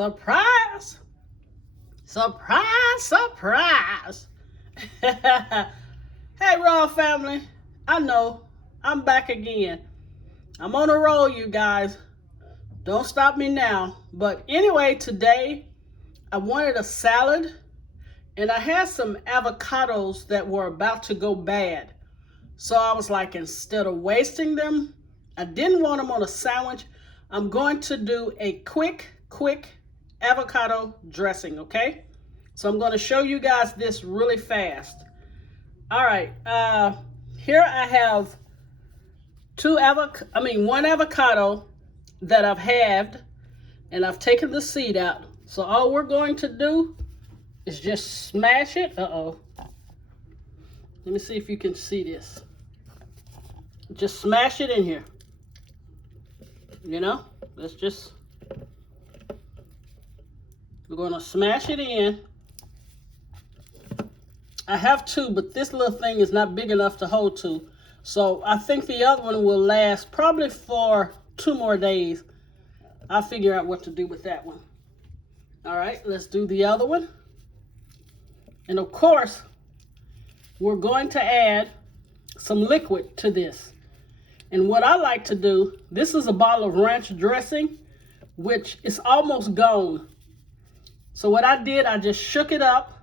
Surprise! Surprise, surprise! Hey, Raw family. I know, I'm back again. I'm on a roll, you guys. Don't stop me now. But anyway, today I wanted a salad, and I had some avocados that were about to go bad. So I was like, instead of wasting them, I didn't want them on a sandwich. I'm going to do a quick avocado dressing, okay? So I'm going to show you guys this really fast. All right, here I have one avocado that I've halved, and I've taken the seed out. So all we're going to do is just smash it. Let me see if you can see this. Just smash it in here. You know, we're going to smash it in. I have two, but this little thing is not big enough to hold two. So I think the other one will last probably for 2 more days. I'll figure out what to do with that one. All right, let's do the other one. And of course, we're going to add some liquid to this. And what I like to do, this is a bottle of ranch dressing, which is almost gone. So what I did, I just shook it up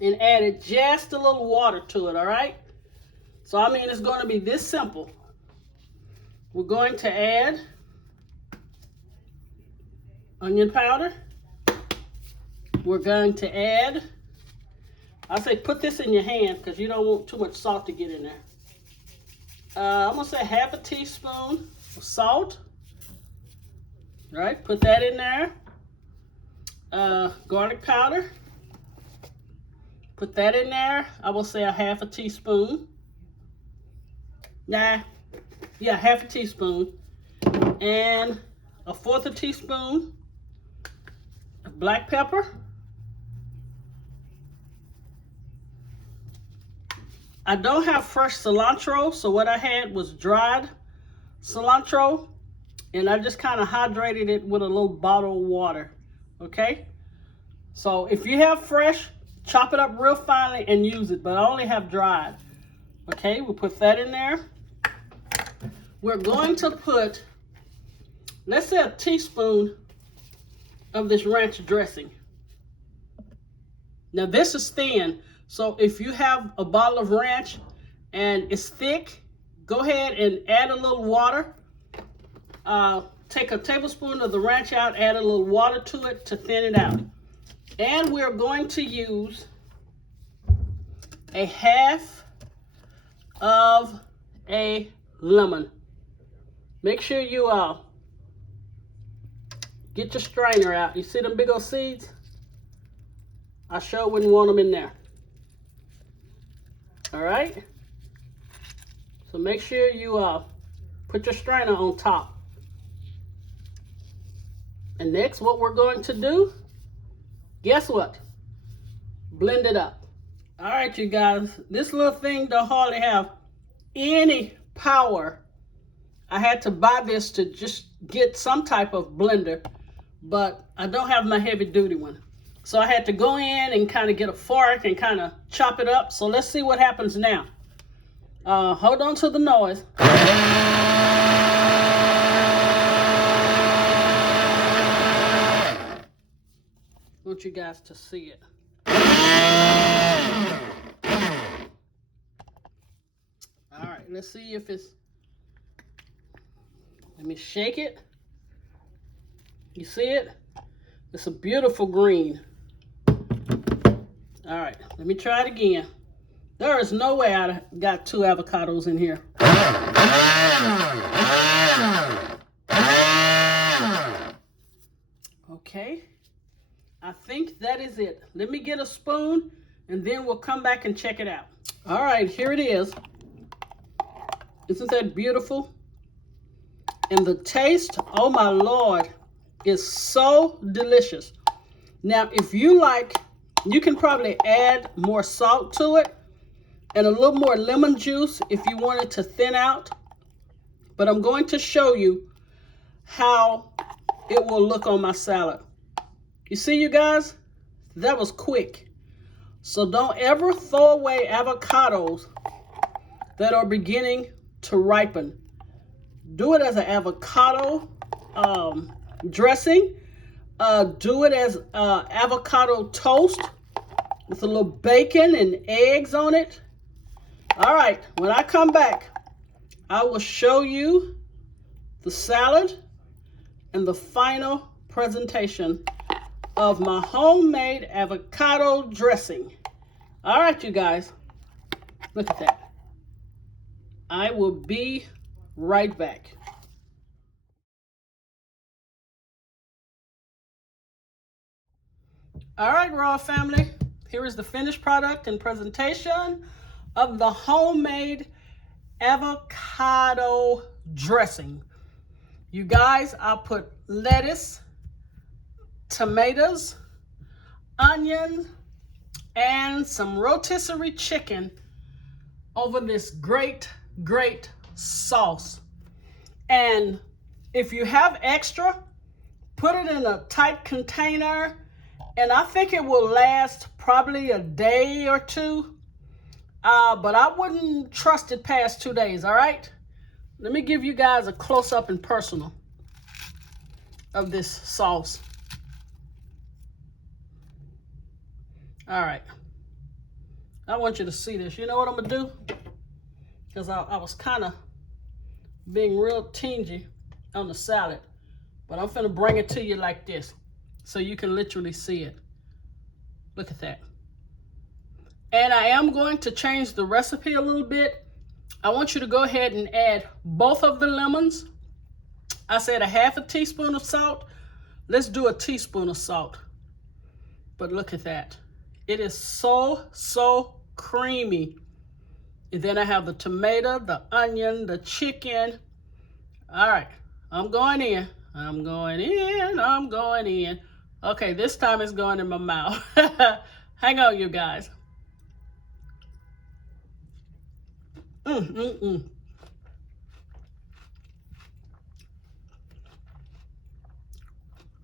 and added just a little water to it, all right? So, I mean, it's going to be this simple. We're going to add onion powder. We're going to add, I say put this in your hand because you don't want too much salt to get in there. I'm going to say half a teaspoon of salt. All right, put that in there. Garlic powder. Put that in there. I will say a half a teaspoon. Half a teaspoon. And a 1/4 teaspoon of black pepper. I don't have fresh cilantro, so what I had was dried cilantro, and I just kind of hydrated it with a little bottle of water, okay? So if you have fresh, chop it up real finely and use it, but I only have dried. Okay, we'll put that in there. We're going to put, let's say, a teaspoon of this ranch dressing. Now this is thin, so if you have a bottle of ranch and it's thick, go ahead and add a little water. Take a tablespoon of the ranch out, add a little water to it to thin it out. And we're going to use a half of a lemon. Make sure you get your strainer out. You see them big old seeds? I sure wouldn't want them in there. All right? So make sure you put your strainer on top. And next, what we're going to do, guess what? Blend it up. All right, you guys, this little thing don't hardly have any power. I had to buy this to just get some type of blender, but I don't have my heavy duty one. So I had to go in and kind of get a fork and kind of chop it up. So let's see what happens now. Hold on to the noise. I want you guys to see it. All right, let's see if it's, let me shake it. You see it? It's a beautiful green. All right, let me try it again. There is no way I got 2 avocados in here. Okay. I think that is it. Let me get a spoon and then we'll come back and check it out. All right, here it is. Isn't that beautiful? And the taste, oh my Lord, is so delicious. Now, if you like, you can probably add more salt to it and a little more lemon juice if you want it to thin out. But I'm going to show you how it will look on my salad. You see, you guys, that was quick. So don't ever throw away avocados that are beginning to ripen. Do it as an avocado dressing. Do it as avocado toast with a little bacon and eggs on it. All right, when I come back, I will show you the salad and the final presentation of my homemade avocado dressing. All right, you guys, look at that. I will be right back. All right, Raw family, here is the finished product and presentation of the homemade avocado dressing. You guys, I put lettuce, tomatoes, onions, and some rotisserie chicken over this great sauce. And if you have extra, put it in a tight container, and I think it will last probably a day or two. But I wouldn't trust it past 2 days, all right? Let me give you guys a close-up and personal of this sauce. All right. I want you to see this. You know what I'm going to do? Because I was kind of being real tingy on the salad. But I'm finna bring it to you like this so you can literally see it. Look at that. And I am going to change the recipe a little bit. I want you to go ahead and add both of the lemons. I said a half a teaspoon of salt. Let's do a teaspoon of salt. But look at that. It is so creamy. And then I have the tomato, the onion, the chicken. All right, I'm going in. I'm going in. Okay, this time it's going in my mouth. Hang on, you guys.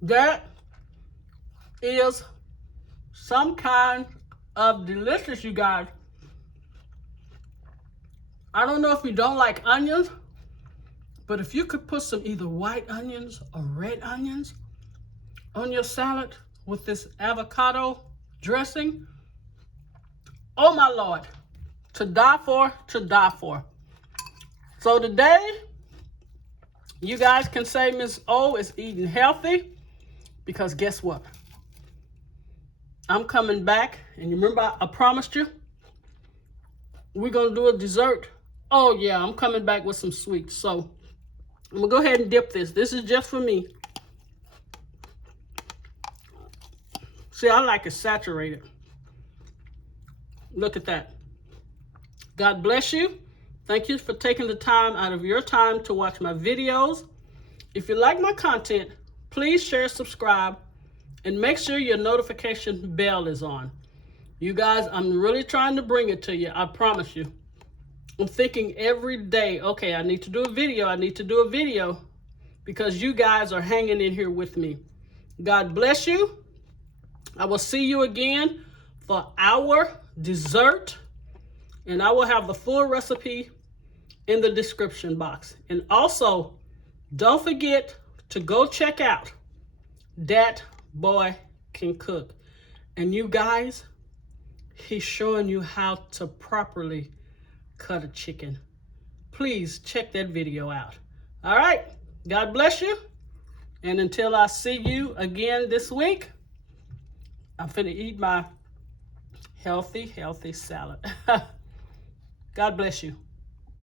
That is some kind of delicious, you guys. I don't know if you don't like onions, but if you could put some either white onions or red onions on your salad with this avocado dressing, oh my Lord, to die for, to die for. So today, you guys can say Miss O is eating healthy, because guess what? I'm coming back, and you remember I promised you we're gonna do a dessert. Oh yeah, I'm coming back with some sweets. So I'm gonna go ahead and dip this. This is just for me. See, I like it saturated. Look at that. God bless you. Thank you for taking the time out of your time to watch my videos. If you like my content, please share, subscribe, and make sure your notification bell is on. You guys, I'm really trying to bring it to you. I promise you. I'm thinking every day, okay, I need to do a video. Because you guys are hanging in here with me. God bless you. I will see you again for our dessert. And I will have the full recipe in the description box. And also, don't forget to go check out Dat Boy Can Cook. And you guys, he's showing you how to properly cut a chicken. Please check that video out. All right, God bless you. And until I see you again this week, I'm finna eat my healthy salad. God bless you.